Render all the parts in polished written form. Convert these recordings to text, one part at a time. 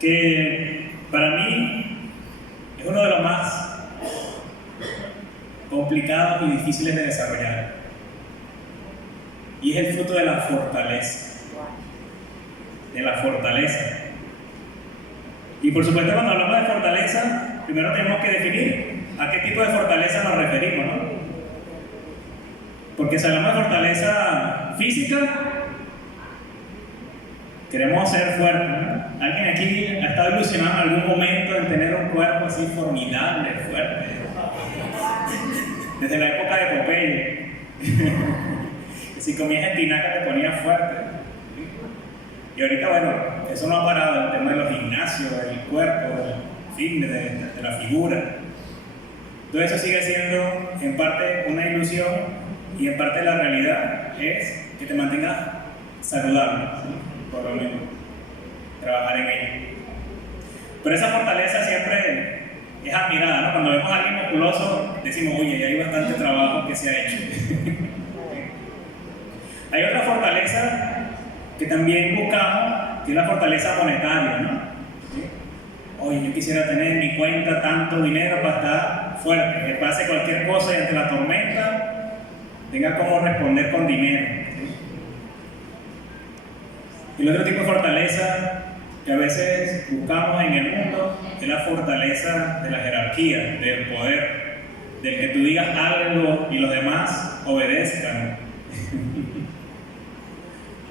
que para mí es uno de los más complicados y difíciles de desarrollar, y es el fruto de la fortaleza. De la fortaleza. Y por supuesto, cuando hablamos de fortaleza, primero tenemos que definir a qué tipo de fortaleza nos referimos, ¿no? Porque si hablamos de fortaleza física, queremos ser fuertes, ¿no? ¿Alguien aquí ha estado ilusionado en algún momento en tener un cuerpo así formidable, fuerte? Desde la época de Popeye. Si comías espinaca te ponías fuerte. Y ahorita, bueno, eso no ha parado, el tema de los gimnasios, del cuerpo, del fitness, de la figura. Todo eso sigue siendo en parte una ilusión, y en parte la realidad es que te mantengas saludable, ¿sí? Por lo menos trabajar en ello. Pero esa fortaleza siempre es admirada, ¿no? Cuando vemos a alguien musculoso decimos, oye, ya hay bastante trabajo que se ha hecho. Hay otra fortaleza que también buscamos, que es la fortaleza monetaria, ¿no? ¿Sí? Oye, yo quisiera tener en mi cuenta tanto dinero para estar fuerte, que pase cualquier cosa y ante la tormenta tenga cómo responder con dinero, ¿sí? Y el otro tipo de fortaleza que a veces buscamos en el mundo es la fortaleza de la jerarquía, del poder, del que tú digas algo y los demás obedezcan.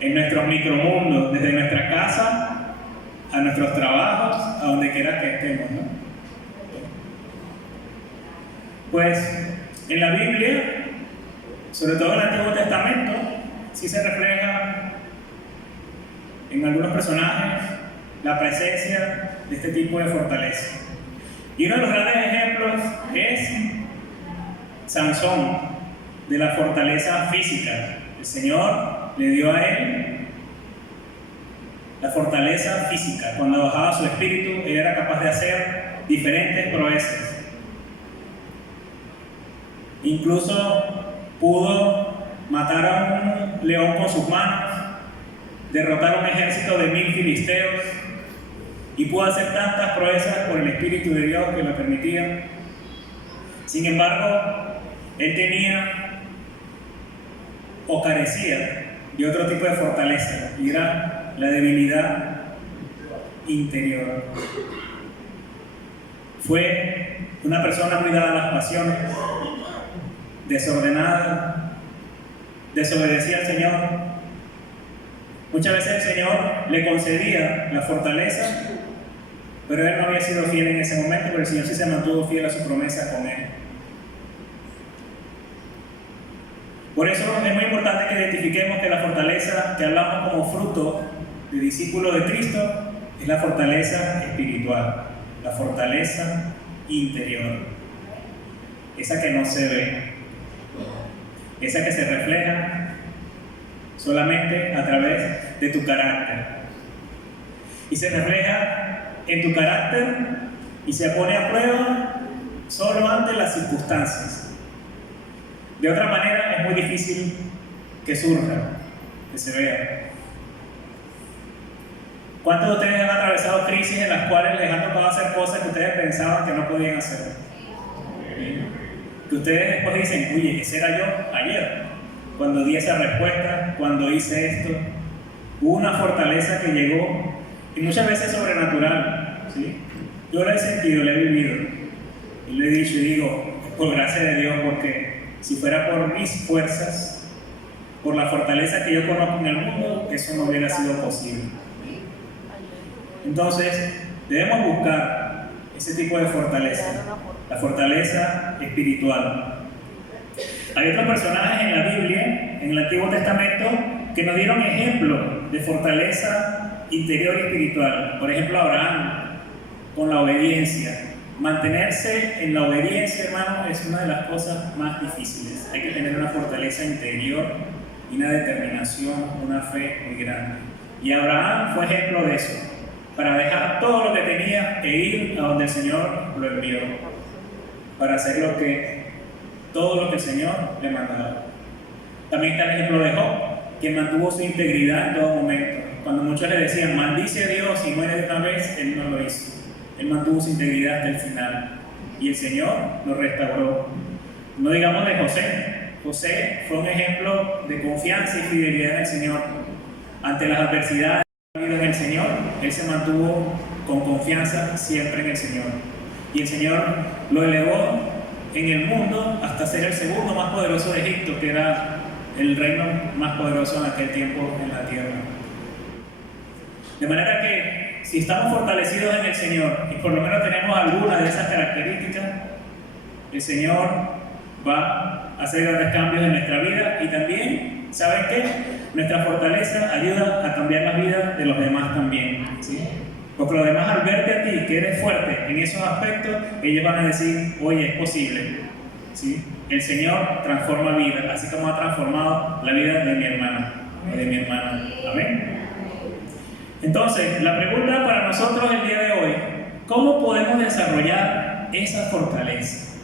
En nuestros micromundos, desde nuestra casa a nuestros trabajos, a donde quiera que estemos, ¿no? Pues en la Biblia, sobre todo en el Antiguo Testamento, sí se refleja en algunos personajes la presencia de este tipo de fortaleza. Y uno de los grandes ejemplos es Sansón, de la fortaleza física. El Señor le dio a él la fortaleza física. Cuando bajaba su espíritu, él era capaz de hacer diferentes proezas. Incluso pudo matar a un león con sus manos, derrotar a un ejército de 1000 filisteos, y pudo hacer tantas proezas por el Espíritu de Dios que lo permitían. Sin embargo, él tenía o carecía de otro tipo de fortaleza, y era la debilidad interior. Fue una persona muy dada a las pasiones, desordenada, desobedecía al Señor. Muchas veces el Señor le concedía la fortaleza, pero él no había sido fiel en ese momento, pero el Señor sí se mantuvo fiel a su promesa con él. Por eso es muy importante que identifiquemos que la fortaleza que hablamos como fruto de discípulo de Cristo es la fortaleza espiritual, la fortaleza interior, esa que no se ve, esa que se refleja solamente a través de tu carácter, y se refleja en tu carácter y se pone a prueba solo ante las circunstancias. De otra manera es muy difícil que surja, que se vea. ¿Cuántos de ustedes han atravesado crisis en las cuales les ha tocado hacer cosas que ustedes pensaban que no podían hacer? Que ustedes después dicen, oye, ese era yo ayer, cuando di esa respuesta, cuando hice esto. Hubo una fortaleza que llegó, y muchas veces sobrenatural, ¿sí? Yo la he sentido, la he vivido, y le he dicho y digo, por gracia de Dios, porque si fuera por mis fuerzas, por la fortaleza que yo conozco en el mundo, eso no hubiera sido posible. Entonces, debemos buscar ese tipo de fortaleza, la fortaleza espiritual. Hay otros personajes en la Biblia, en el Antiguo Testamento, que nos dieron ejemplo de fortaleza interior y espiritual. Por ejemplo, Abraham, con la obediencia. Mantenerse en la obediencia, hermano, es una de las cosas más difíciles. Hay que tener una fortaleza interior y una determinación, una fe muy grande. Y Abraham fue ejemplo de eso, para dejar todo lo que tenía e ir a donde el Señor lo envió, para hacer todo lo que el Señor le mandaba. También está el ejemplo de Job, quien mantuvo su integridad en todo momento. Cuando muchos le decían, maldice a Dios y muere de una vez, él no lo hizo. Él mantuvo su integridad hasta el final. Y el Señor lo restauró. No digamos de José. José fue un ejemplo de confianza y fidelidad en el Señor. Ante las adversidades en el Señor, él se mantuvo con confianza siempre en el Señor. Y el Señor lo elevó en el mundo hasta ser el segundo más poderoso de Egipto, que era el reino más poderoso en aquel tiempo en la tierra. De manera que si estamos fortalecidos en el Señor y por lo menos tenemos alguna de esas características, el Señor va a hacer grandes cambios en nuestra vida y también, ¿saben qué? Nuestra fortaleza ayuda a cambiar la vida de los demás también, ¿sí? Porque los demás al verte a ti, que eres fuerte en esos aspectos, ellos van a decir, oye, es posible, ¿sí? El Señor transforma vidas, así como ha transformado la vida de mi hermana o de mi hermana. Amén. Entonces, la pregunta para nosotros el día de hoy, ¿cómo podemos desarrollar esa fortaleza?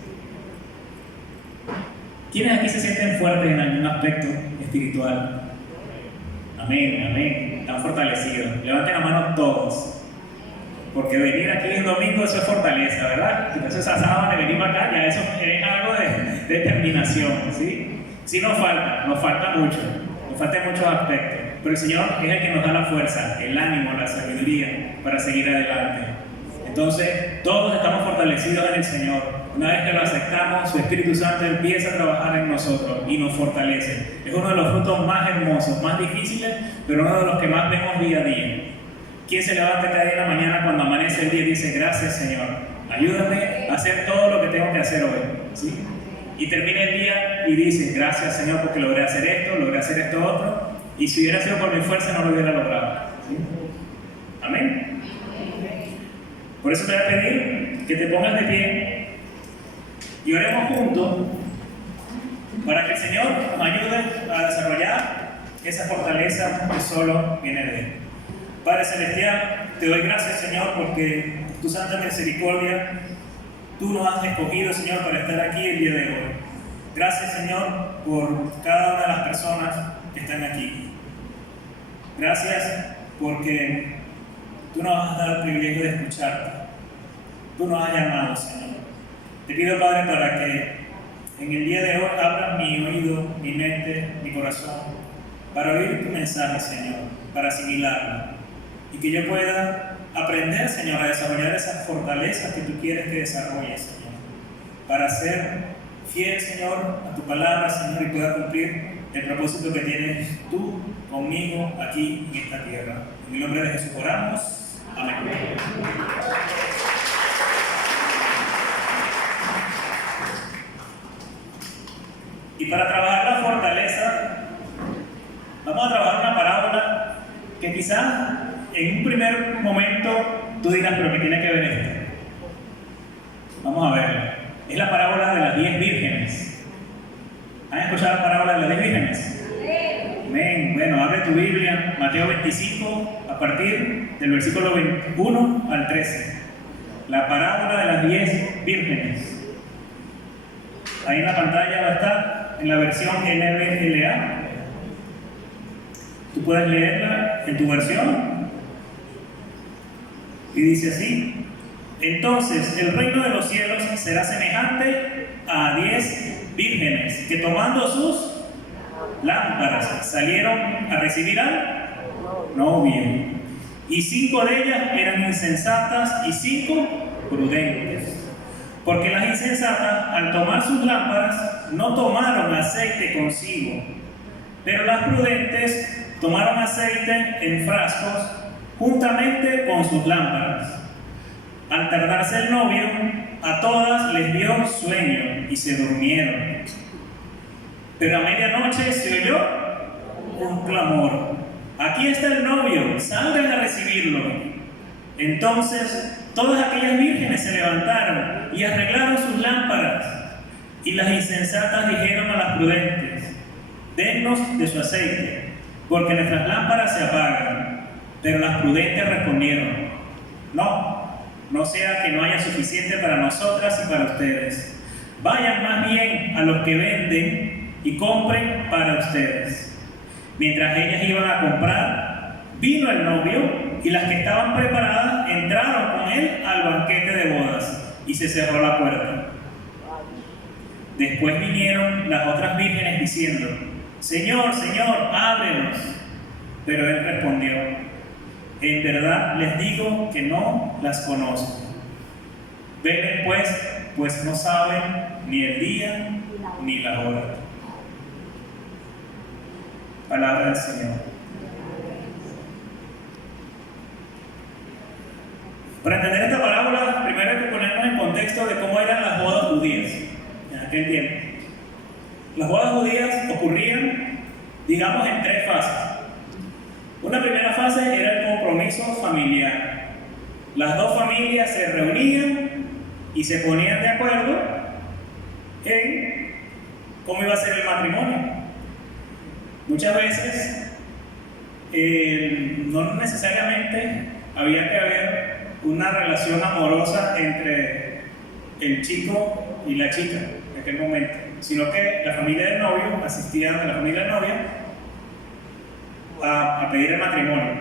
¿Quiénes aquí se sienten fuertes en algún aspecto espiritual? Amén, amén. Están fortalecidos. Levanten la mano todos. Porque venir aquí un domingo, eso es fortaleza, ¿verdad? Entonces, esa sábado de venir acá, ya eso es algo de determinación, ¿sí? Sí nos falta mucho, nos faltan muchos aspectos. Pero el Señor es el que nos da la fuerza, el ánimo, la sabiduría para seguir adelante. Entonces, todos estamos fortalecidos en el Señor. Una vez que lo aceptamos, su Espíritu Santo empieza a trabajar en nosotros y nos fortalece. Es uno de los frutos más hermosos, más difíciles, pero uno de los que más vemos día a día. ¿Quién se levanta cada día en la mañana cuando amanece el día y dice, gracias Señor, ayúdame a hacer todo lo que tengo que hacer hoy? ¿Sí? Y termina el día y dice, gracias Señor porque logré hacer esto otro, y si hubiera sido por mi fuerza no lo hubiera logrado. ¿Sí? Amén. Por eso te voy a pedir que te pongas de pie y oremos juntos para que el Señor nos ayude a desarrollar esa fortaleza que solo viene de Él. Padre Celestial, te doy gracias, Señor, porque tu santa misericordia, tú nos has escogido, Señor, para estar aquí el día de hoy. Gracias, Señor, por cada una de las personas que están aquí. Gracias porque tú nos has dado el privilegio de escucharte. Tú nos has llamado, Señor. Te pido, Padre, para que en el día de hoy abras mi oído, mi mente, mi corazón, para oír tu mensaje, Señor, para asimilarlo. Y que yo pueda aprender, Señor, a desarrollar esas fortalezas que tú quieres que desarrolle, Señor. Para ser fiel, Señor, a tu palabra, Señor, y pueda cumplir el propósito que tienes tú conmigo aquí en esta tierra. En el nombre de Jesús oramos. Amén. Y para trabajar la fortaleza, vamos a trabajar una parábola que quizás en un primer momento tú dirás, pero ¿qué tiene que ver esto? Vamos a verla. Es la parábola de las 10 vírgenes. ¿Han escuchado la parábola de las 10 vírgenes? Amén. Bueno, abre tu Biblia, Mateo 25, a partir del versículo 21 al 13. La parábola de las 10 vírgenes. Ahí en la pantalla va a estar en la versión NBLA. Tú puedes leerla en tu versión. Y dice así: entonces el reino de los cielos será semejante a 10 vírgenes que tomando sus lámparas salieron a recibir al novio. Y 5 de ellas eran insensatas y 5 prudentes. Porque las insensatas, al tomar sus lámparas, no tomaron aceite consigo, pero las prudentes tomaron aceite en frascos juntamente con sus lámparas. Al tardarse el novio, a todas les dio sueño y se durmieron. Pero a medianoche se oyó un clamor: aquí está el novio, salgan a recibirlo. Entonces todas aquellas vírgenes se levantaron y arreglaron sus lámparas. Y las insensatas dijeron a las prudentes: dennos de su aceite, porque nuestras lámparas se apagan. Pero las prudentes respondieron: no sea que no haya suficiente para nosotras y para ustedes. Vayan más bien a los que venden y compren para ustedes. Mientras ellas iban a comprar, Vino el novio y las que estaban preparadas entraron con él al banquete de bodas y se cerró la puerta. Después vinieron las otras vírgenes diciendo: Señor, Señor, ábrenos. Pero él respondió: en verdad les digo que no las conozco. Velen pues no saben ni el día ni la hora. Palabra del Señor. Para entender esta parábola, primero hay que ponernos en contexto de cómo eran las bodas judías en aquel tiempo. Las bodas judías ocurrían, digamos, en tres fases. Una primera fase era el compromiso familiar. Las dos familias se reunían y se ponían de acuerdo en cómo iba a ser el matrimonio. Muchas veces no necesariamente había que haber una relación amorosa entre el chico y la chica en aquel momento, sino que la familia del novio asistía a la familia del novio a pedir el matrimonio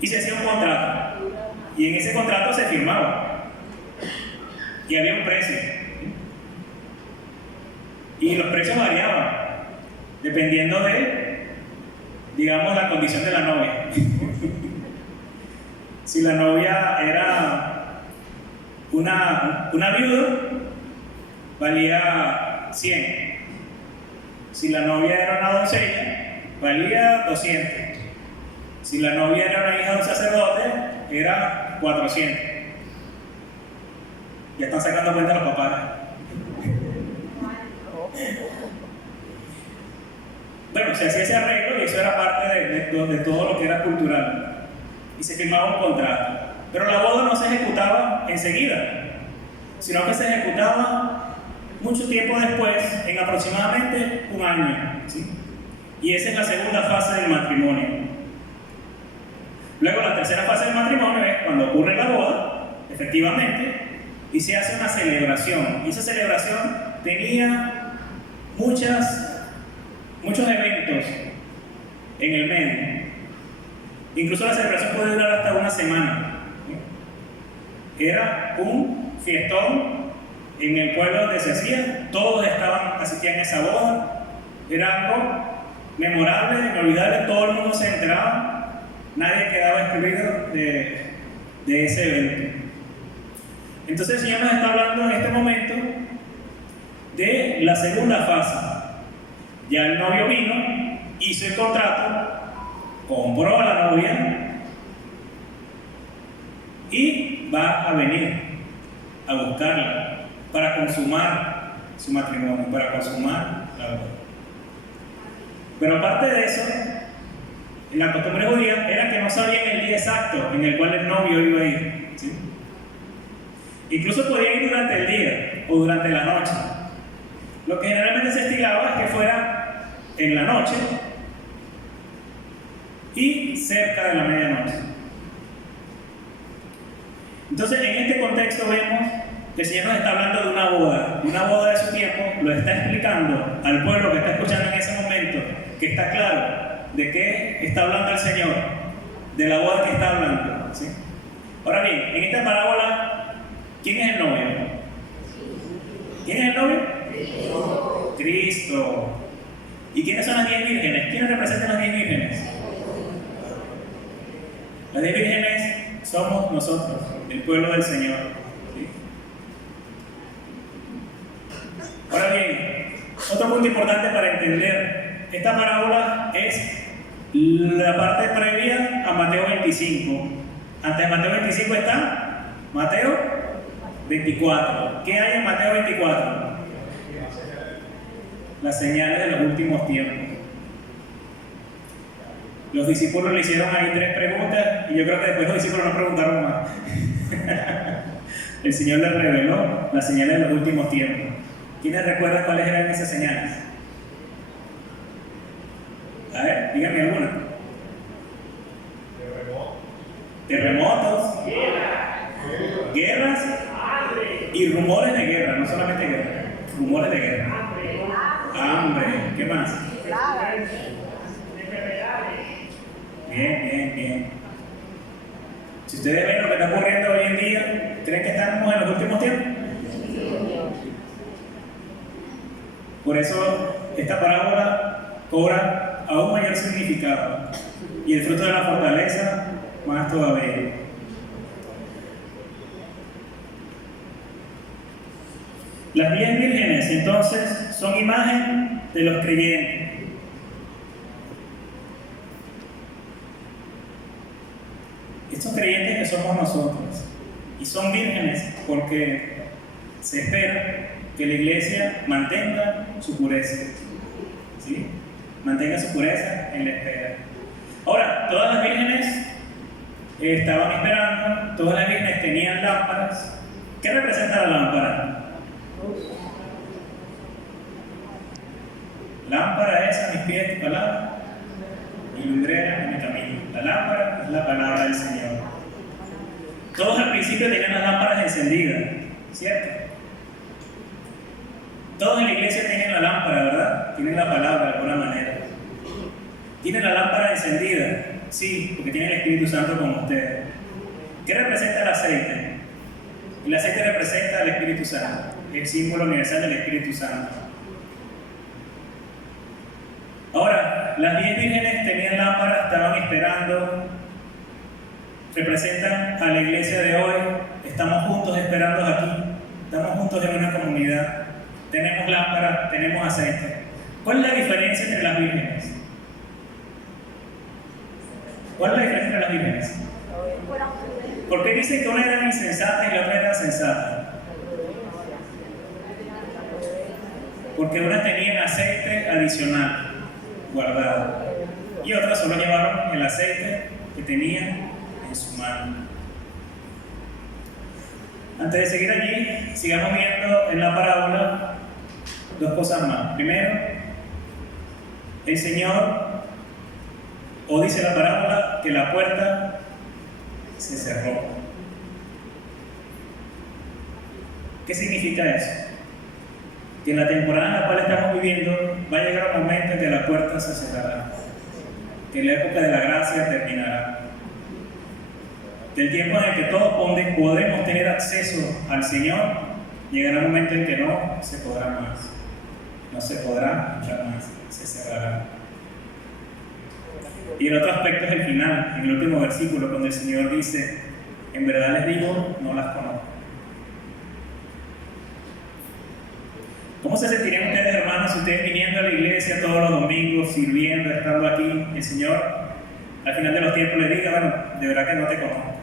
y se hacía un contrato, y en ese contrato se firmaba y había un precio, y los precios variaban dependiendo de, digamos, la condición de la novia. Si la novia era una viuda, valía 100. Si la novia era una doncella, valía 200. Si la novia era una hija de un sacerdote, era 400. Ya están sacando cuenta los papás. Bueno, se hacía ese arreglo y eso era parte de todo lo que era cultural. Y se firmaba un contrato. Pero la boda no se ejecutaba enseguida, sino que se ejecutaba mucho tiempo después, en aproximadamente un año, ¿sí? Y esa es la segunda fase del matrimonio. Luego la tercera fase del matrimonio es cuando ocurre la boda, efectivamente, y se hace una celebración. Y esa celebración tenía muchos eventos en el medio. Incluso la celebración puede durar hasta una semana. Era un fiestón en el pueblo donde se hacía, todos asistían a esa boda, era algo memorable, inolvidable, todo el mundo se enteraba, nadie quedaba excluido de ese evento. Entonces el Señor nos está hablando en este momento de la segunda fase. Ya el novio vino, hizo el contrato, compró a la novia y va a venir a buscarla para consumar su matrimonio, para consumar la boda. Pero aparte de eso, en la costumbre judía era que no sabían el día exacto en el cual el novio iba a ir, ¿sí? Incluso podía ir durante el día o durante la noche. Lo que generalmente se estilaba es que fuera en la noche y cerca de la medianoche. Entonces, en este contexto vemos que el Señor nos está hablando de una boda de su tiempo, lo está explicando al pueblo que está escuchando en ese momento, que está claro de qué está hablando el Señor, de la boda que está hablando, ¿sí? Ahora bien, en esta parábola, ¿quién es el novio? ¿Quién es el novio? Cristo. ¿Y quiénes son las 10 vírgenes? ¿Quiénes representan las 10 vírgenes? Las 10 vírgenes somos nosotros, el pueblo del Señor, ¿sí? Ahora bien, otro punto importante para entender esta parábola es la parte previa a Mateo 25. Antes de Mateo 25 está Mateo 24. ¿Qué hay en Mateo 24? Las señales de los últimos tiempos. Los discípulos le hicieron ahí 3 preguntas y yo creo que después los discípulos no preguntaron más. El Señor les reveló las señales de los últimos tiempos. ¿Quiénes recuerdan cuáles eran esas señales? A ver, díganme alguna. Terremotos, guerras y rumores de guerra, no solamente guerra, rumores de guerra. Hambre, ¿qué más? Bien, bien, bien. Si ustedes ven lo que está ocurriendo hoy en día, ¿creen que estamos en los últimos tiempos? Por eso esta parábola cobra aún mayor significado y el fruto de la fortaleza más todavía. Las 10 vírgenes entonces son imagen de los creyentes. Estos creyentes que somos nosotros, y son vírgenes porque se espera que la iglesia mantenga su pureza, ¿sí? Mantenga su pureza en la espera. Ahora, todas las vírgenes estaban esperando, todas las vírgenes tenían lámparas. ¿Qué representa la lámpara? Lámpara es a mis pies tu palabra y lumbrera en mi camino. La lámpara es la palabra del Señor. Todos al principio tenían las lámparas encendidas, ¿cierto? Todos en la iglesia tienen la lámpara, ¿verdad? Tienen la palabra de alguna manera. ¿Tienen la lámpara encendida? Sí, porque tienen el Espíritu Santo con ustedes. ¿Qué representa el aceite? El aceite representa al Espíritu Santo, el símbolo universal del Espíritu Santo. Ahora, las 10 vírgenes tenían lámparas, estaban esperando, representan a la iglesia de hoy. Estamos juntos esperando aquí, estamos juntos en una comunidad, tenemos lámparas, tenemos aceite. ¿Cuál es la diferencia entre las vírgenes? ¿Cuál es la diferencia entre las vírgenes? ¿Por qué dicen que una era insensata y la otra era sensata? Porque unas tenían aceite adicional guardado y otras solo llevaron el aceite que tenían en su mano. Antes de seguir allí, sigamos viendo en la parábola dos cosas más. Primero, el Señor, o dice la parábola, que la puerta se cerró. ¿Qué significa eso? Que en la temporada en la cual estamos viviendo va a llegar un momento en que la puerta se cerrará, que la época de la gracia terminará, del tiempo en el que todos podemos tener acceso al Señor, llegará un momento en que no se podrá más, no se podrá entrar más, se cerrará. Y el otro aspecto es el final, en el último versículo, cuando el Señor dice: en verdad les digo, no las conozco. ¿Cómo se sentirían ustedes, hermanos, si ustedes viniendo a la iglesia todos los domingos, sirviendo, estando aquí, el Señor al final de los tiempos les diga: bueno, de verdad que no te conozco?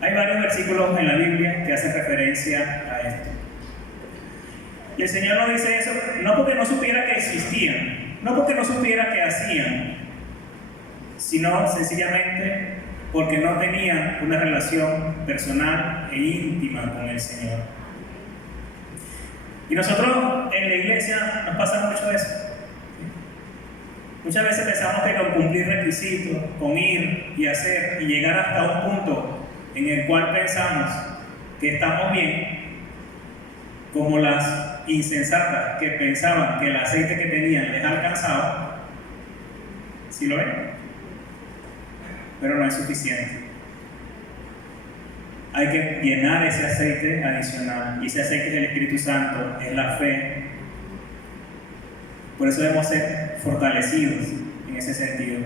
Hay varios versículos en la Biblia que hacen referencia a esto. Y el Señor no dice eso no porque no supiera que existían, no porque no supiera que hacían, sino sencillamente porque no tenían una relación personal e íntima con el Señor. Y nosotros en la iglesia nos pasa mucho eso. Muchas veces pensamos que con cumplir requisitos, con ir y hacer y llegar hasta un punto en el cual pensamos que estamos bien, como las insensatas que pensaban que el aceite que tenían les alcanzaba. ¿Sí lo ven? Pero no es suficiente. Hay que llenar ese aceite adicional, y ese aceite del Espíritu Santo es la fe. Por eso debemos ser fortalecidos en ese sentido.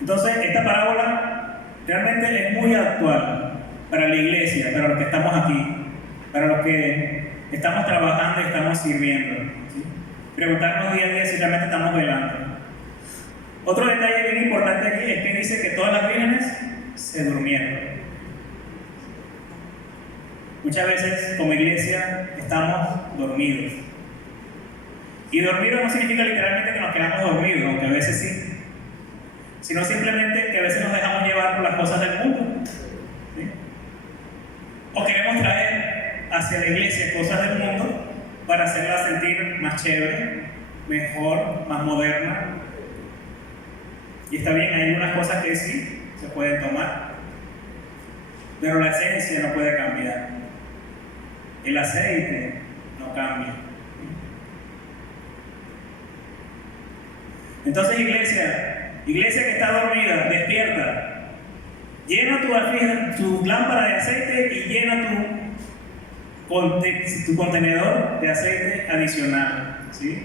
Entonces, esta parábola realmente es muy actual para la iglesia, para los que estamos aquí, para los que estamos trabajando y estamos sirviendo, ¿sí? Preguntarnos día a día si realmente estamos velando. Otro detalle bien importante aquí es que dice que todas las vírgenes se durmieron. Muchas veces como iglesia estamos dormidos. Y dormidos no significa literalmente que nos quedamos dormidos, aunque a veces sí, sino simplemente que a veces nos dejamos llevar por las cosas del mundo, ¿sí? O queremos traer hacia la iglesia cosas del mundo para hacerla sentir más chévere, mejor, más moderna. Y está bien, hay algunas cosas que sí se pueden tomar, pero la esencia no puede cambiar. El aceite no cambia. Entonces, iglesia que está dormida, despierta. Llena tu lámpara de aceite y llena tu contenedor de aceite adicional, ¿sí?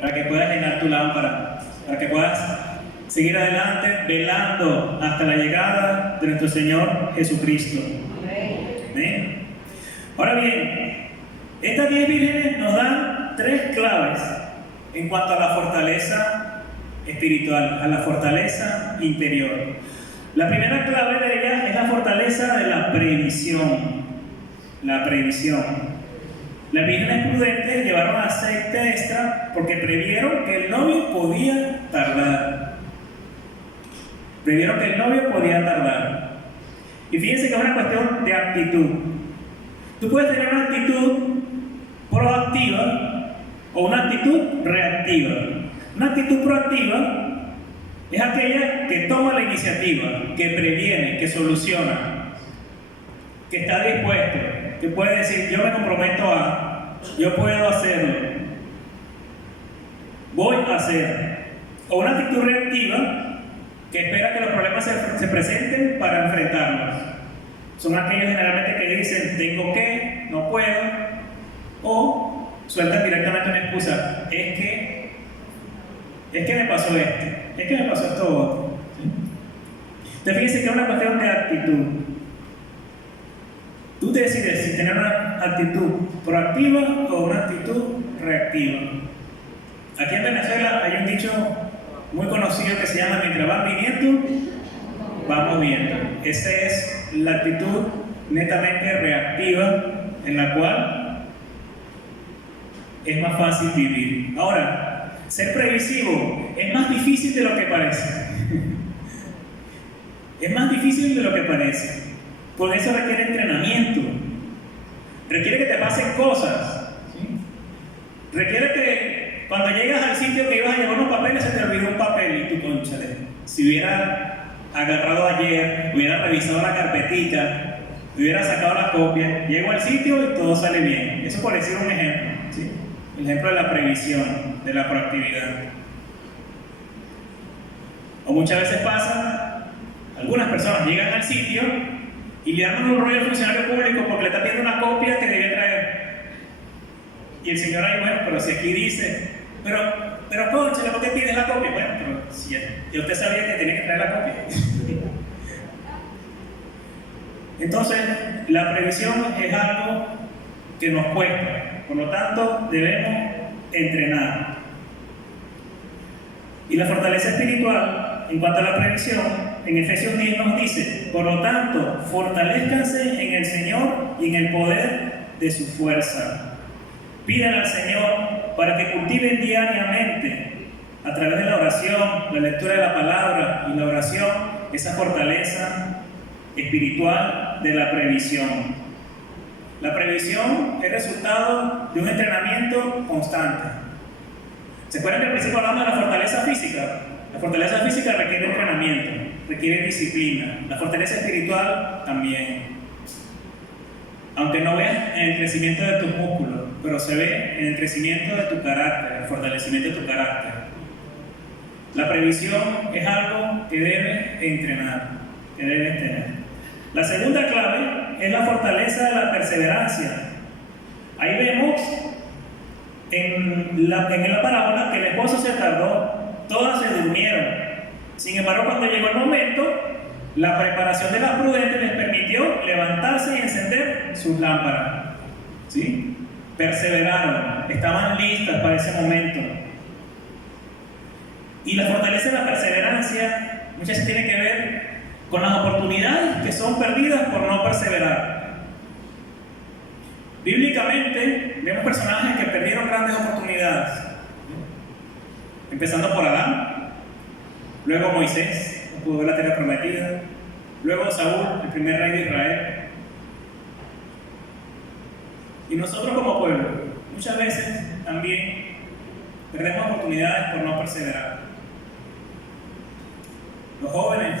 Para que puedas llenar tu lámpara, para que puedas seguir adelante velando hasta la llegada de nuestro Señor Jesucristo. ¿Amén? Ahora bien, estas 10 vírgenes nos dan 3 claves en cuanto a la fortaleza espiritual, a la fortaleza interior. La primera clave de ellas es la fortaleza de la previsión. La previsión. Las vírgenes prudentes llevaron aceite extra porque previeron que el novio podía tardar. Previeron que el novio podía tardar. Y fíjense que es una cuestión de actitud. Tú puedes tener una actitud proactiva o una actitud reactiva. Una actitud proactiva es aquella que toma la iniciativa, que previene, que soluciona, que está dispuesto, que puede decir, yo me comprometo a, yo puedo hacerlo, voy a hacer. O una actitud reactiva que espera que los problemas se presenten para enfrentarlos. Son aquellos generalmente que dicen, tengo que, no puedo, o sueltan directamente una excusa, es que me pasó esto, es que me pasó esto otro. ¿Sí? Entonces fíjense que es una cuestión de actitud. Tú decides si tener una actitud proactiva o una actitud reactiva. Aquí en Venezuela hay un dicho muy conocido que se llama, mientras van viniendo, vamos viendo. Esa es la actitud netamente reactiva en la cual es más fácil vivir. Ahora, ser previsivo es más difícil de lo que parece. Es más difícil de lo que parece. Por eso requiere entrenamiento. Requiere que te pasen cosas. ¿Sí? Requiere que cuando llegas al sitio que ibas a llevar unos papeles se te olvidó un papel y tú, cónchale, si hubiera agarrado ayer, hubiera revisado la carpetita, hubiera sacado la copia, llego al sitio y todo sale bien. Eso por decir un ejemplo. ¿Sí? El ejemplo de la previsión, de la proactividad. O muchas veces pasa, algunas personas llegan al sitio y le dan un rollo al funcionario público porque le está pidiendo una copia que debía traer. Y el señor ahí, bueno, pero si aquí dice, pero cónchale, ¿por qué pides la copia? Bueno, pero si ya usted sabía que tenía que traer la copia. Entonces, la previsión es algo que nos cuesta. Por lo tanto, debemos entrenar. Y la fortaleza espiritual, en cuanto a la previsión, en Efesios 10 nos dice, por lo tanto, fortalezcanse en el Señor y en el poder de su fuerza. Pidan al Señor para que cultiven diariamente, a través de la oración, la lectura de la palabra y la oración, esa fortaleza espiritual de la previsión. La previsión es resultado de un entrenamiento constante. ¿Se acuerdan que al principio hablamos de la fortaleza física? La fortaleza física requiere entrenamiento, requiere disciplina. La fortaleza espiritual también. Aunque no veas en el crecimiento de tus músculos, pero se ve en el crecimiento de tu carácter, el fortalecimiento de tu carácter. La previsión es algo que debes entrenar, que debes tener. La segunda clave es la fortaleza de la perseverancia. Ahí vemos en la parábola que el esposo se tardó, todas se durmieron. Sin embargo, cuando llegó el momento, la preparación de las prudentes les permitió levantarse y encender sus lámparas. ¿Sí? Perseveraron, estaban listas para ese momento. Y la fortaleza de la perseverancia muchas veces tiene que ver con las oportunidades que son perdidas por no perseverar. Bíblicamente vemos personajes que perdieron grandes oportunidades, empezando por Adán, luego Moisés, no pudo ver la tierra prometida, luego Saúl, el primer rey de Israel. Y nosotros como pueblo, muchas veces también perdemos oportunidades por no perseverar. Los jóvenes,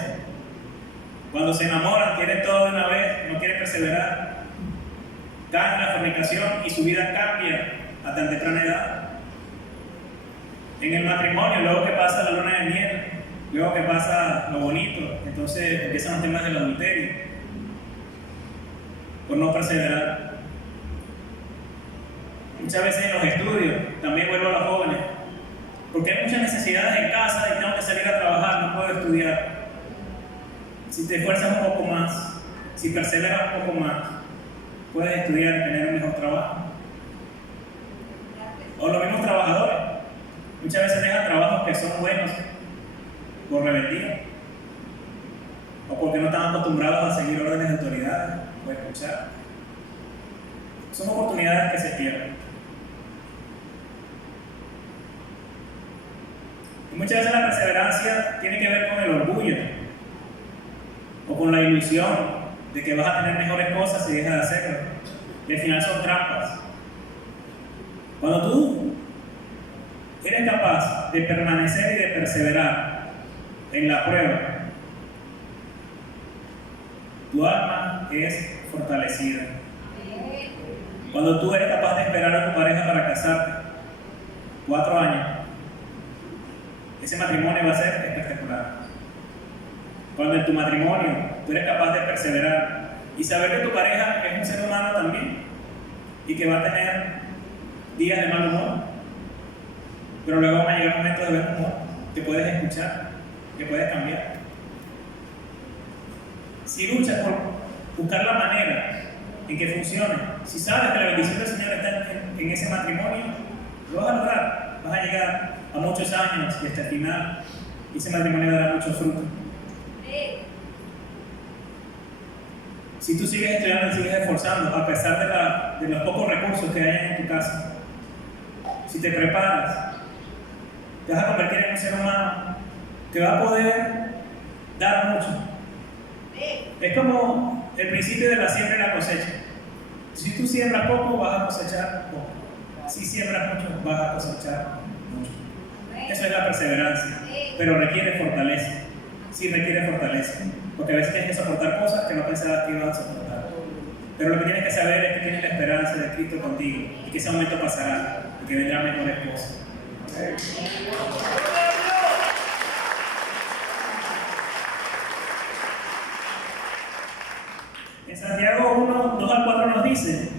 cuando se enamoran, quieren todo de una vez, no quieren perseverar, caen en la fornicación y su vida cambia a tan temprana edad. En el matrimonio, luego que pasa la luna de miel, luego que pasa lo bonito, entonces empiezan los temas del adulterio, por no perseverar. Muchas veces en los estudios, también vuelvo a los jóvenes, porque hay muchas necesidades en casa y tengo que salir a trabajar, no puedo estudiar. Si te esfuerzas un poco más, si perseveras un poco más, puedes estudiar y tener un mejor trabajo. O los mismos trabajadores, muchas veces dejan trabajos que son buenos por rebeldía, o porque no están acostumbrados a seguir órdenes de autoridades o escuchar. Son oportunidades que se pierden. Y muchas veces la perseverancia tiene que ver con el orgullo o con la ilusión de que vas a tener mejores cosas si dejas de hacerlo. Y al final son trampas. Cuando tú eres capaz de permanecer y de perseverar en la prueba, tu alma es fortalecida. Cuando tú eres capaz de esperar a tu pareja para casarte 4 años, ese matrimonio va a ser espectacular. Cuando en tu matrimonio tú eres capaz de perseverar y saber que tu pareja es un ser humano también y que va a tener días de mal humor, pero luego van a llegar momentos de buen humor que puedes escuchar, que puedes cambiar. Si luchas por buscar la manera en que funcione, si sabes que la bendición del Señor está en ese matrimonio, lo vas a lograr, vas a llegar a muchos años y hasta el final, y ese matrimonio dará mucho fruto. Si tú sigues estudiando y sigues esforzando, a pesar de los pocos recursos que hay en tu casa, si te preparas, te vas a convertir en un ser humano que va a poder dar mucho. Es como el principio de la siembra y la cosecha. Si tú siembras poco, vas a cosechar poco. Si siembras mucho, vas a cosechar mucho. Eso es la perseverancia, pero requiere fortaleza. Sí requiere fortaleza, porque a veces tienes que soportar cosas que no pensabas que ibas a soportar. Pero lo que tienes que saber es que tienes la esperanza de Cristo contigo y que ese momento pasará y que vendrán mejores cosas. En Santiago 1, 2 al 4 nos dice: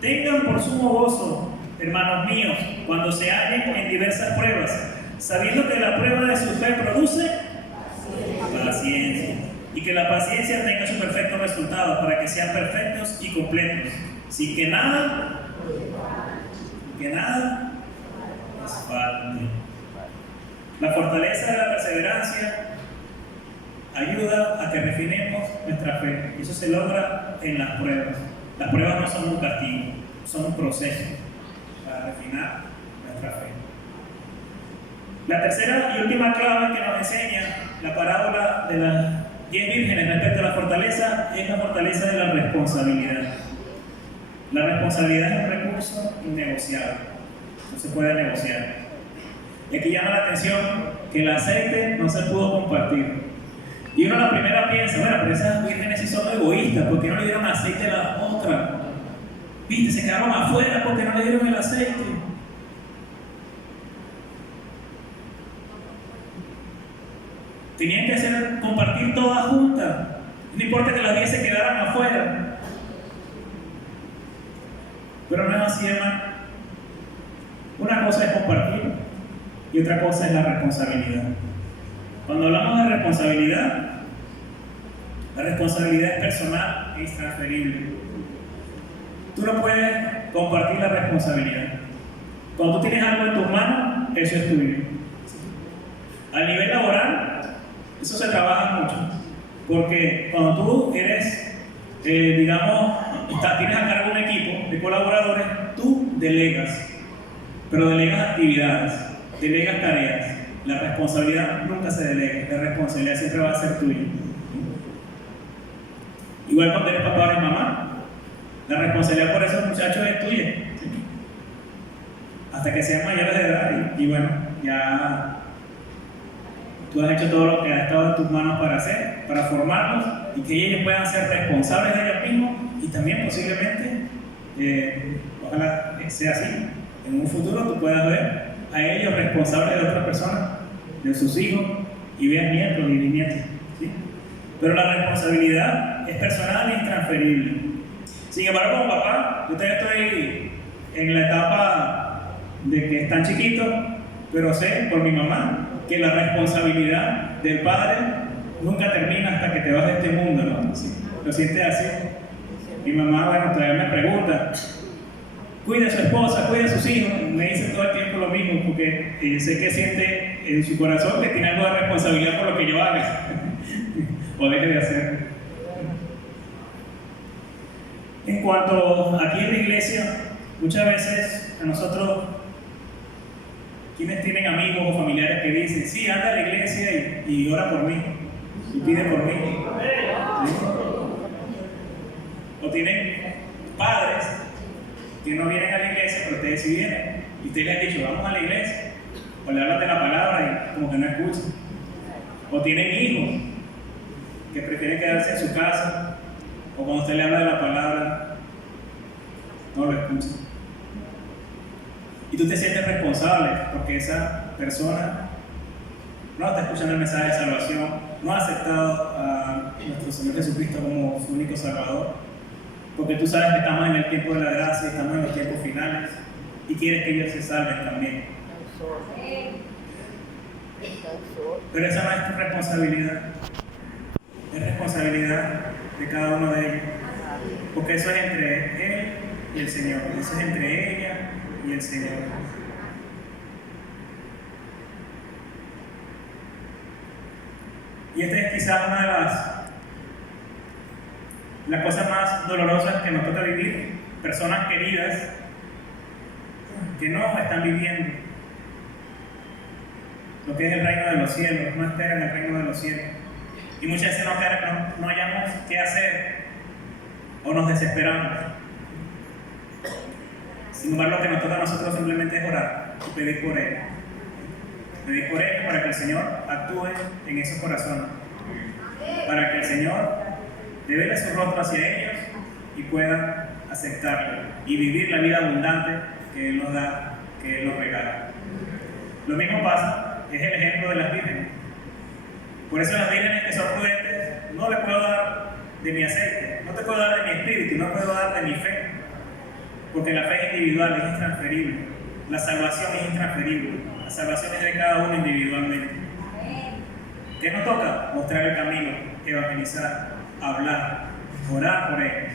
tengan por sumo gozo, hermanos míos, cuando se hallen en diversas pruebas, sabiendo que la prueba de su fe produce paciencia, y que la paciencia tenga su perfecto resultado, para que sean perfectos y completos, sin que nada les falte. La fortaleza de la perseverancia ayuda a que refinemos nuestra fe, y eso se logra en las pruebas. Las pruebas no son un castigo, son un proceso para refinar nuestra fe. La tercera y última clave que nos enseña la parábola de las 10 vírgenes respecto a la fortaleza es la fortaleza de la responsabilidad. La responsabilidad es un recurso innegociable, no se puede negociar. Y aquí llama la atención que el aceite no se pudo compartir. Y uno a la primera piensa, bueno, pero esas vírgenes sí son egoístas, ¿por qué no le dieron aceite a la otra? Viste, se quedaron afuera porque no le dieron el aceite. Tenían que compartir todas juntas. No importa que las 10 se quedaran afuera. Pero no es así, hermano. Una cosa es compartir y otra cosa es la responsabilidad. Cuando hablamos de responsabilidad, la responsabilidad es personal e intransferible. Tú no puedes compartir la responsabilidad. Cuando tú tienes algo en tus manos, eso es tuyo. A nivel laboral, eso se trabaja mucho, porque cuando tú eres, tienes a cargo un equipo de colaboradores, tú delegas, pero delegas actividades, delegas tareas. La responsabilidad nunca se delega, la responsabilidad siempre va a ser tuya. Igual cuando eres papá o eres mamá, la responsabilidad por esos muchachos es tuya, ¿sí? Hasta que sean mayores de edad y bueno, ya tú has hecho todo lo que ha estado en tus manos para hacer, para formarlos y que ellos puedan ser responsables de ellos mismos y también posiblemente, ojalá sea así, en un futuro tú puedas ver a ellos responsables de otras personas, de sus hijos, y vean nietos y bisnietos, ¿sí? Pero la responsabilidad es personal e intransferible. Sin embargo, como papá, yo todavía estoy en la etapa de que están chiquitos, pero sé por mi mamá que la responsabilidad del padre nunca termina hasta que te vas de este mundo, ¿no? ¿Sí? ¿Lo sientes así? Mi mamá, bueno, todavía me pregunta, cuida a su esposa, cuida a sus hijos, me dice todo el tiempo lo mismo, porque sé que siente en su corazón que tiene algo de responsabilidad por lo que yo haga o deje de hacer. En cuanto aquí en la iglesia, muchas veces a nosotros, quienes tienen amigos o familiares que dicen, sí, anda a la iglesia y ora por mí, y pide por mí. ¿Sí? O tienen padres que no vienen a la iglesia, pero ustedes sí vienen. Y ustedes les han dicho, vamos a la iglesia. O le hablan de la palabra y como que no escuchan. O tienen hijos que prefieren quedarse en su casa. O cuando usted le habla de la palabra, no lo escuchan. Y tú te sientes responsable porque esa persona no está escuchando el mensaje de salvación, no ha aceptado a nuestro Señor Jesucristo como su único Salvador. Porque tú sabes que estamos en el tiempo de la gracia, estamos en los tiempos finales y quieres que ellos se salven también. Pero esa no es tu responsabilidad, es responsabilidad de cada uno de ellos. Porque eso es entre él y el Señor, eso es entre ella y el Señor. Y esta es quizás una de las cosas más dolorosas que nos toca vivir, personas queridas que no están viviendo lo que es el reino de los cielos, no esperan el reino de los cielos. Y muchas veces no hallamos qué hacer o nos desesperamos. Sin embargo, lo que nos toca a nosotros simplemente es orar y pedir por Él. Pedir por Él para que el Señor actúe en esos corazones. Para que el Señor devele su rostro hacia ellos y puedan aceptarlo y vivir la vida abundante que Él nos da, que Él nos regala. Lo mismo pasa, es el ejemplo de las vírgenes. Por eso las vírgenes que son prudentes, no les puedo dar de mi aceite, no te puedo dar de mi espíritu, no puedo dar de mi fe, porque la fe es individual, es intransferible. La salvación es intransferible, la salvación es de cada uno individualmente. ¿Qué nos toca? Mostrar el camino, evangelizar, hablar, orar por ellos.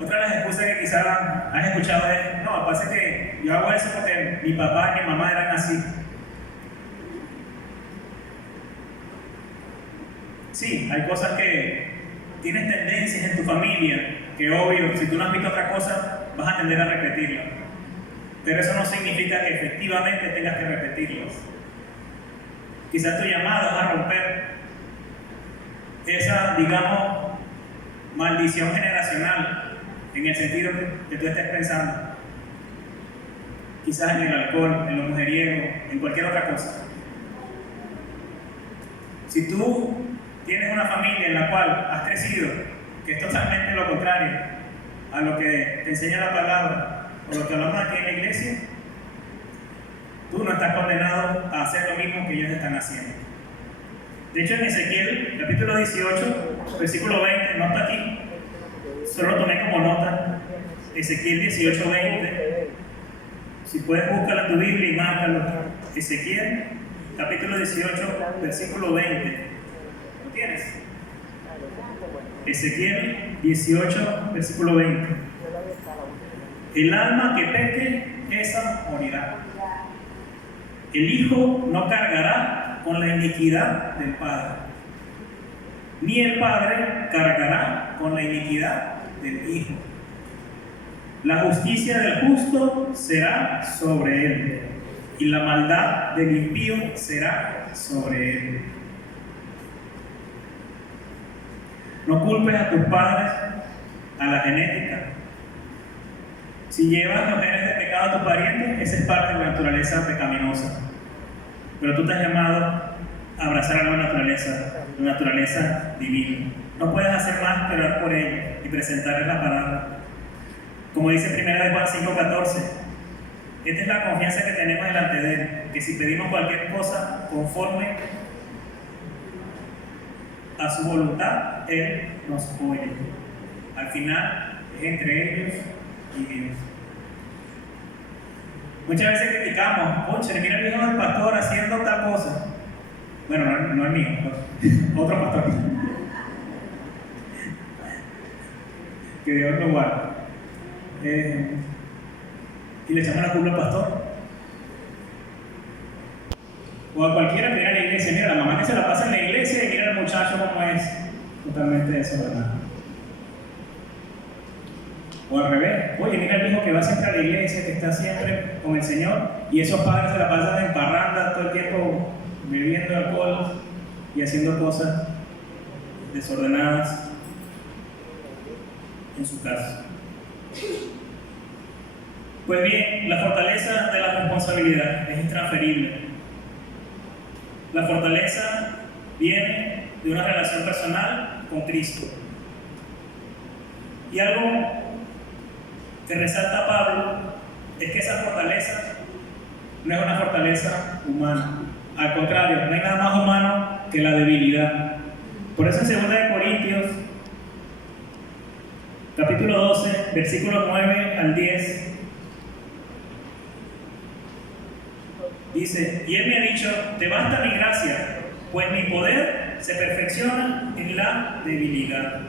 Otra de las excusas que quizás has escuchado es, no, pasa que yo hago eso porque mi papá y mi mamá eran así. Sí, hay cosas que tienes tendencias en tu familia, que obvio, si tú no has visto otra cosa, vas a tender a repetirlas. Pero eso no significa que efectivamente tengas que repetirlas. Quizás tu llamado es a romper esa, digamos, maldición generacional, en el sentido que tú estés pensando. Quizás en el alcohol, en lo mujeriego, en cualquier otra cosa. Si tú tienes una familia en la cual has crecido, que es totalmente lo contrario a lo que te enseña la palabra o lo que hablamos aquí en la iglesia, tú no estás condenado a hacer lo mismo que ellos están haciendo. De hecho, en Ezequiel, capítulo 18, versículo 20, no está aquí, solo lo tomé como nota. Ezequiel 18, 20. Si puedes, búscalo en tu Biblia y márcalo. Ezequiel, capítulo 18, versículo 20. ¿Lo tienes? Ezequiel 18, versículo 20. El alma que peque, esa morirá. El hijo no cargará con la iniquidad del padre, ni el padre cargará con la iniquidad del hijo. La justicia del justo será sobre él, y la maldad del impío será sobre él. No culpes a tus padres a la genética. Si llevas los genes de pecado a tus parientes, esa es parte de la naturaleza pecaminosa. Pero tú te has llamado a abrazar a la naturaleza divina. No puedes hacer más que orar por ella y presentarle la palabra. Como dice 1 Juan 5:14, Esta es la confianza que tenemos delante de Él, que si pedimos cualquier cosa conforme a su voluntad, Él nos oye. Al final es entre ellos y Dios. Muchas veces criticamos, oye, mira el hijo del pastor haciendo tal cosa. Bueno, no es mío, otro pastor. Que Dios lo guarde. Y le echamos la culpa al pastor. O a cualquiera que viene a la iglesia. Mira, la mamá que se la pasa en la iglesia y mira al muchacho como es. Totalmente desordenado. O al revés. Oye, mira el hijo que va siempre a la iglesia, que está siempre con el Señor. Y esos padres se la pasan en parranda todo el tiempo bebiendo alcohol y haciendo cosas desordenadas en su casa. Pues bien, la fortaleza de la responsabilidad es intransferible. La fortaleza viene de una relación personal con Cristo. Y algo que resalta Pablo es que esa fortaleza no es una fortaleza humana. Al contrario, no hay nada más humano que la debilidad. Por eso en 2 Corintios, capítulo 12, versículos 9 al 10, dice: y Él me ha dicho, te basta mi gracia, pues mi poder se perfecciona en la debilidad.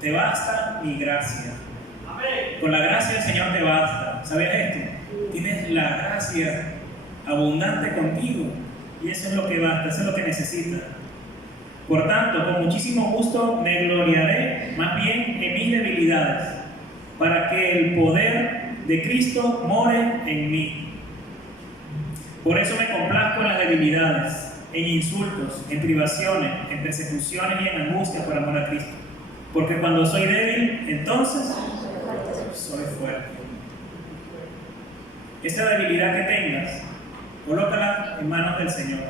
Te basta mi gracia. Con la gracia del Señor te basta. ¿Sabías esto? Tienes la gracia abundante contigo. Y eso es lo que basta, eso es lo que necesitas. Por tanto, con muchísimo gusto me gloriaré más bien en mis debilidades, para que el poder de Cristo more en mí. Por eso me complazco en las debilidades, en insultos, en privaciones, en persecuciones y en angustia por amor a Cristo. Porque cuando soy débil, entonces soy fuerte. Esa debilidad que tengas, colócala en manos del Señor.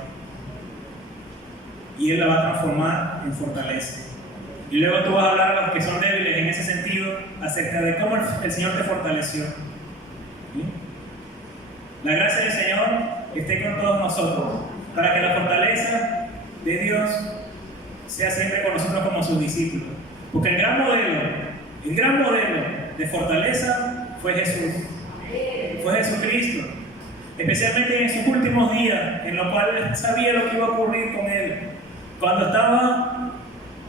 Y Él la va a transformar en fortaleza. Y luego tú vas a hablar a los que son débiles en ese sentido acerca de cómo el Señor te fortaleció. ¿Sí? La gracia del Señor esté con todos nosotros, para que la fortaleza de Dios sea siempre con nosotros como sus discípulos. Porque el gran modelo de fortaleza fue Jesús. Fue Jesucristo. Especialmente en sus últimos días, en los cuales él sabía lo que iba a ocurrir con él. Cuando estaba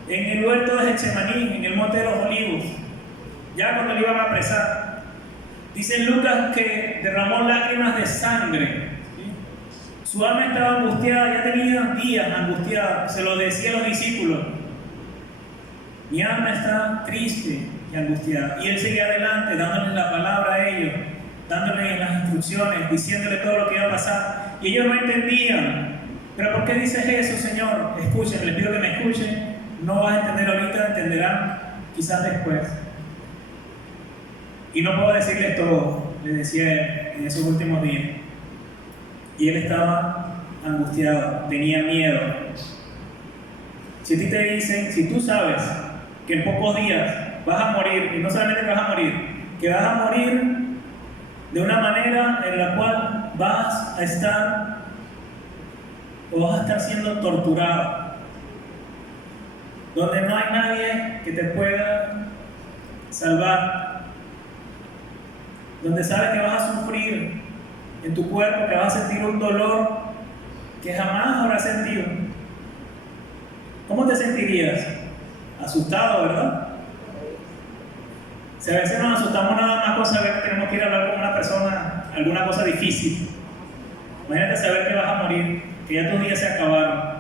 en el huerto de Getsemaní, en el monte de los olivos, ya cuando le iban a apresar, dice Lucas que derramó lágrimas de sangre. ¿Sí? Su alma estaba angustiada, ya tenía días angustiada, se lo decía a los discípulos: mi alma está triste y angustiada. Y él seguía adelante, dándoles la palabra a ellos, dándoles las instrucciones, diciéndole todo lo que iba a pasar. Y ellos no entendían. ¿Pero por qué dices eso, Señor? Escuchen, les pido que me escuchen. No vas a entender ahorita, entenderán quizás después. Y no puedo decirles todo, les decía él en esos últimos días. Y él estaba angustiado, tenía miedo. Si a ti te dicen, si tú sabes que en pocos días vas a morir, y no solamente que vas a morir, que vas a morir de una manera en la cual vas a estar siendo torturado, donde no hay nadie que te pueda salvar, donde sabes que vas a sufrir en tu cuerpo, que vas a sentir un dolor que jamás habrás sentido. ¿Cómo te sentirías? Asustado, ¿verdad? Si a veces nos asustamos nada más con saber que tenemos que ir a hablar con una persona, alguna cosa difícil. Imagínate saber que vas a morir, que ya tus días se acabaron.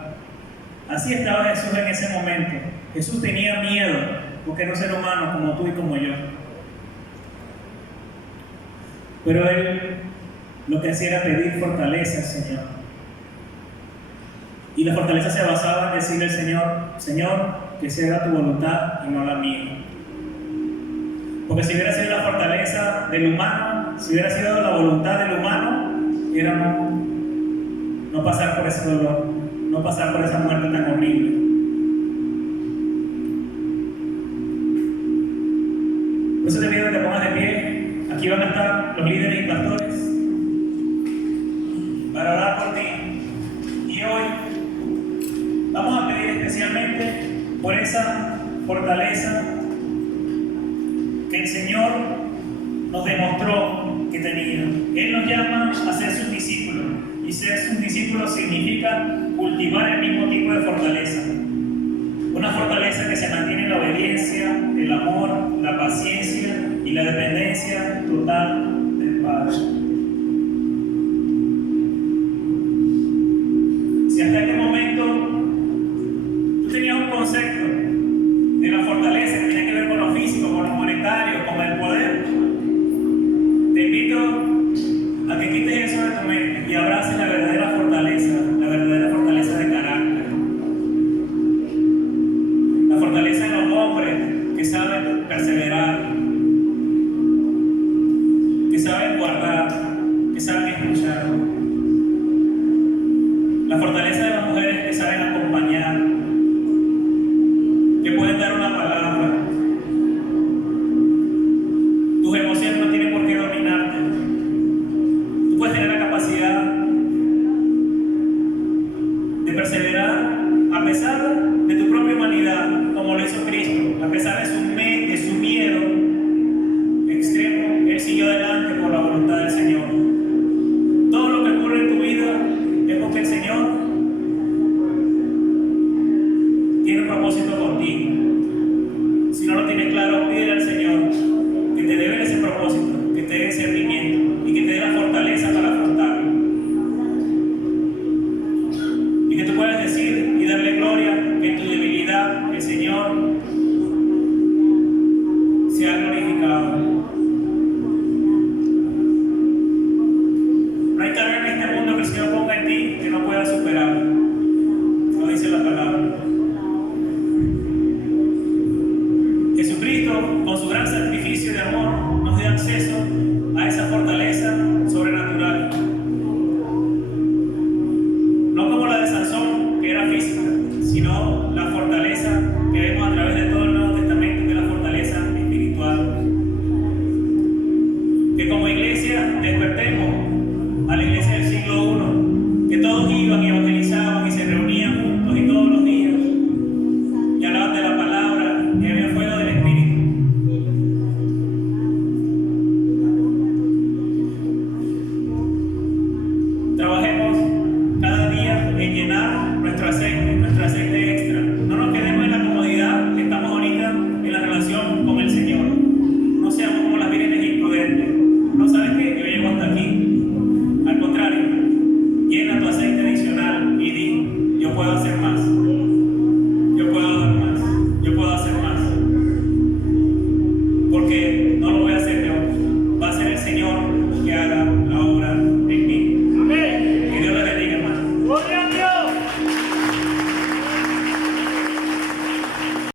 Así estaba Jesús en ese momento. Jesús tenía miedo, porque era un ser humano como tú y como yo. Pero él lo que hacía era pedir fortaleza al Señor. Y la fortaleza se basaba en decirle al Señor: Señor, que se haga tu voluntad y no la mía. Porque si hubiera sido la fortaleza del humano, si hubiera sido la voluntad del humano, era no pasar por ese dolor, no pasar por esa muerte tan horrible. Por eso te pido que te pongas de pie. Aquí van a estar los líderes y pastores. para orar por ti. Y hoy vamos a pedir especialmente por esa fortaleza que el Señor nos demostró que tenía. Él nos llama a ser sus discípulos, y ser sus discípulos significa cultivar el mismo tipo de fortaleza. Una fortaleza que se mantiene en la obediencia, el amor, la paciencia y la dependencia total del Padre. Si hasta este momento tú tenías un concepto de la fortaleza que tiene que ver con lo físico, con lo monetario, con el poder, te invito a que quites eso de tu mente y abraces la verdadera fortaleza de carácter. La fortaleza de los hombres que saben perseverar, que saben guardar, que saben escuchar. La fortaleza de las mujeres que saben acompañar, que pueden dar una palabra. Tus emociones no tienen por qué dominarte. Tú puedes tener la capacidad de perseverar a pesar